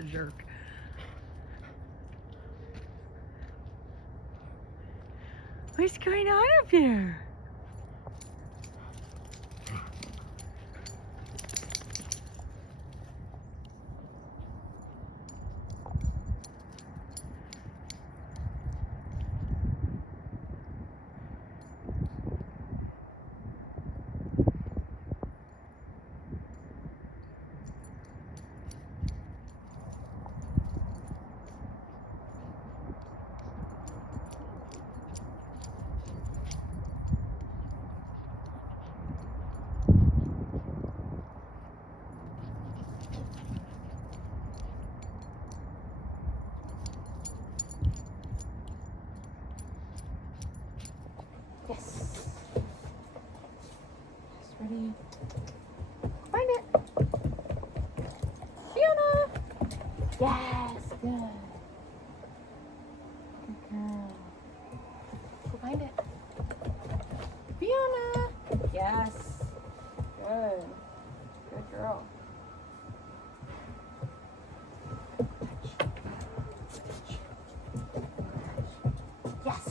a jerk. What's going on up here? Yes. Yes, ready. Find it. Fiona. Yes, good. Good girl. Go find it. Fiona. Yes. Good. Good girl. Yes.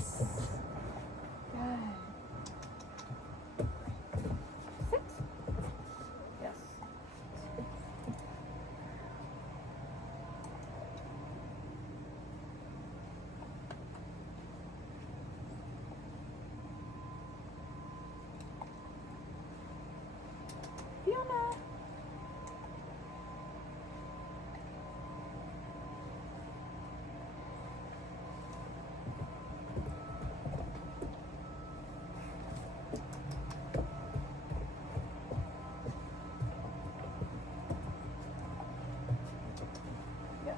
Sit. Yes. Fiona. Yes.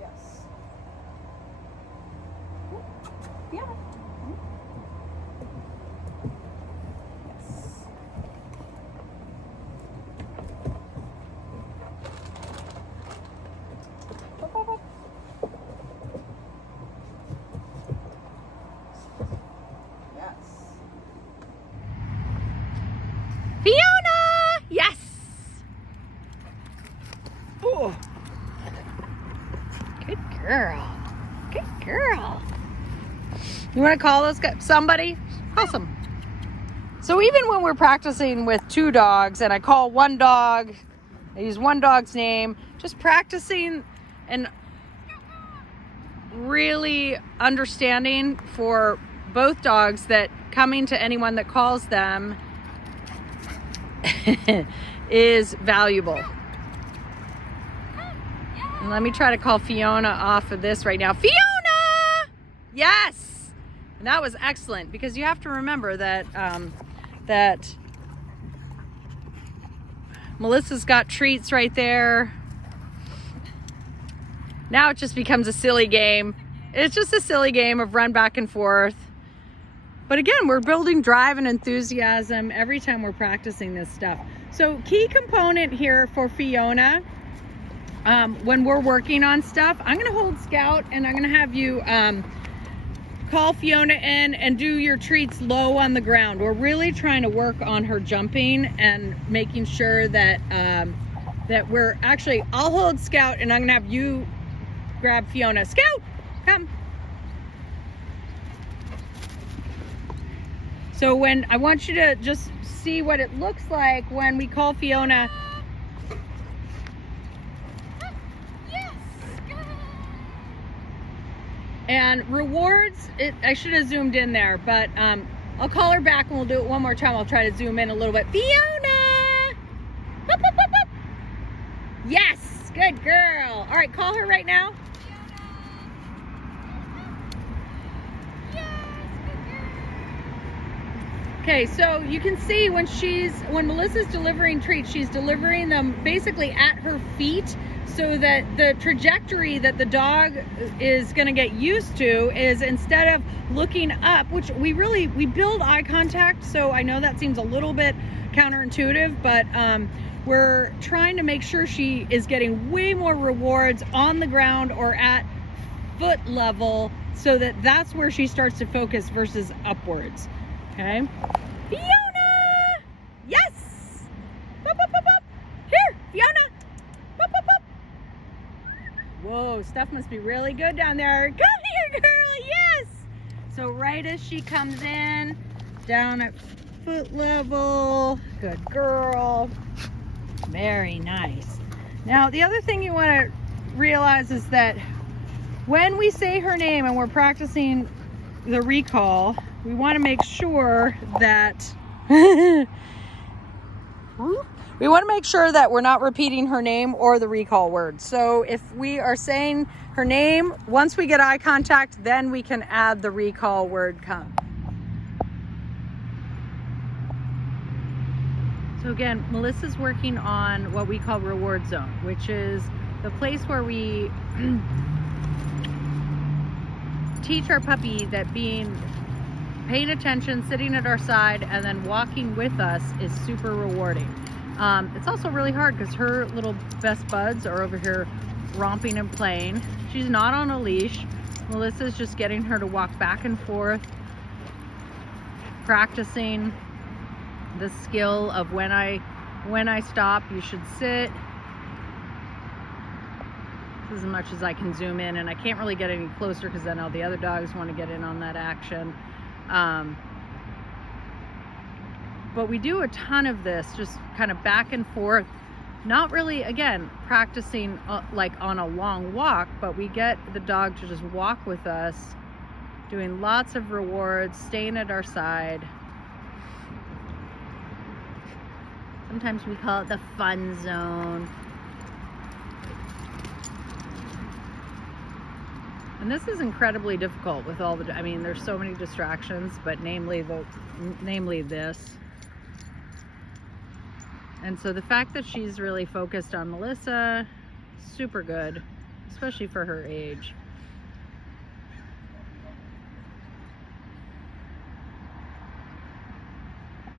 Yes. Yeah. Yes. Yes. Fiona! Yes! Oh. Good girl. Good girl. You want to call this guy? Somebody? Awesome. So even when we're practicing with two dogs and I call one dog, I use one dog's name, just practicing and really understanding for both dogs that coming to anyone that calls them is valuable. And let me try to call Fiona off of this right now. Fiona! Yes! And that was excellent because you have to remember that that Melissa's got treats right there. Now it just becomes a silly game. It's just a silly game of run back and forth. But again, we're building drive and enthusiasm every time we're practicing this stuff. So key component here for Fiona, when we're working on stuff, I'm gonna hold Scout and I'm gonna have you call Fiona in and do your treats low on the ground. We're really trying to work on her jumping and making sure that that we're actually, I'll hold Scout and I'm gonna have you grab Fiona. Scout, come. So when I want you to just see what it looks like when we call Fiona. And rewards, I should have zoomed in there, but I'll call her back and we'll do it one more time. I'll try to zoom in a little bit. Fiona! Whoop, whoop, whoop, whoop. Yes, good girl. All right, call her right now. Okay, so you can see when Melissa's delivering treats, she's delivering them basically at her feet, so that the trajectory that the dog is going to get used to is, instead of looking up, which we build eye contact, so I know that seems a little bit counterintuitive, but we're trying to make sure she is getting way more rewards on the ground or at foot level, so that that's where she starts to focus versus upwards. Okay, Fiona, yes, pop, pop, pop, pop. Here, Fiona, pop, pop, pop. Whoa, stuff must be really good down there. Come here, girl, yes. So right as she comes in, down at foot level, good girl, very nice. Now the other thing you want to realize is that when we say her name and we're practicing the recall, we want to make sure that we're not repeating her name or the recall word. So if we are saying her name, once we get eye contact, then we can add the recall word come. So again, Melissa's working on what we call reward zone, which is the place where we teach our puppy that paying attention, sitting at our side, and then walking with us is super rewarding. It's also really hard because her little best buds are over here romping and playing. She's not on a leash. Melissa's just getting her to walk back and forth, practicing the skill of when I stop, you should sit. This is as much as I can zoom in, and I can't really get any closer because then all the other dogs want to get in on that action. But we do a ton of this, just kind of back and forth, not really, again, practicing like on a long walk, but we get the dog to just walk with us, doing lots of rewards, staying at our side. Sometimes we call it the fun zone. And this is incredibly difficult with all the, I mean, there's so many distractions, but namely this. And so the fact that she's really focused on Melissa, super good, especially for her age.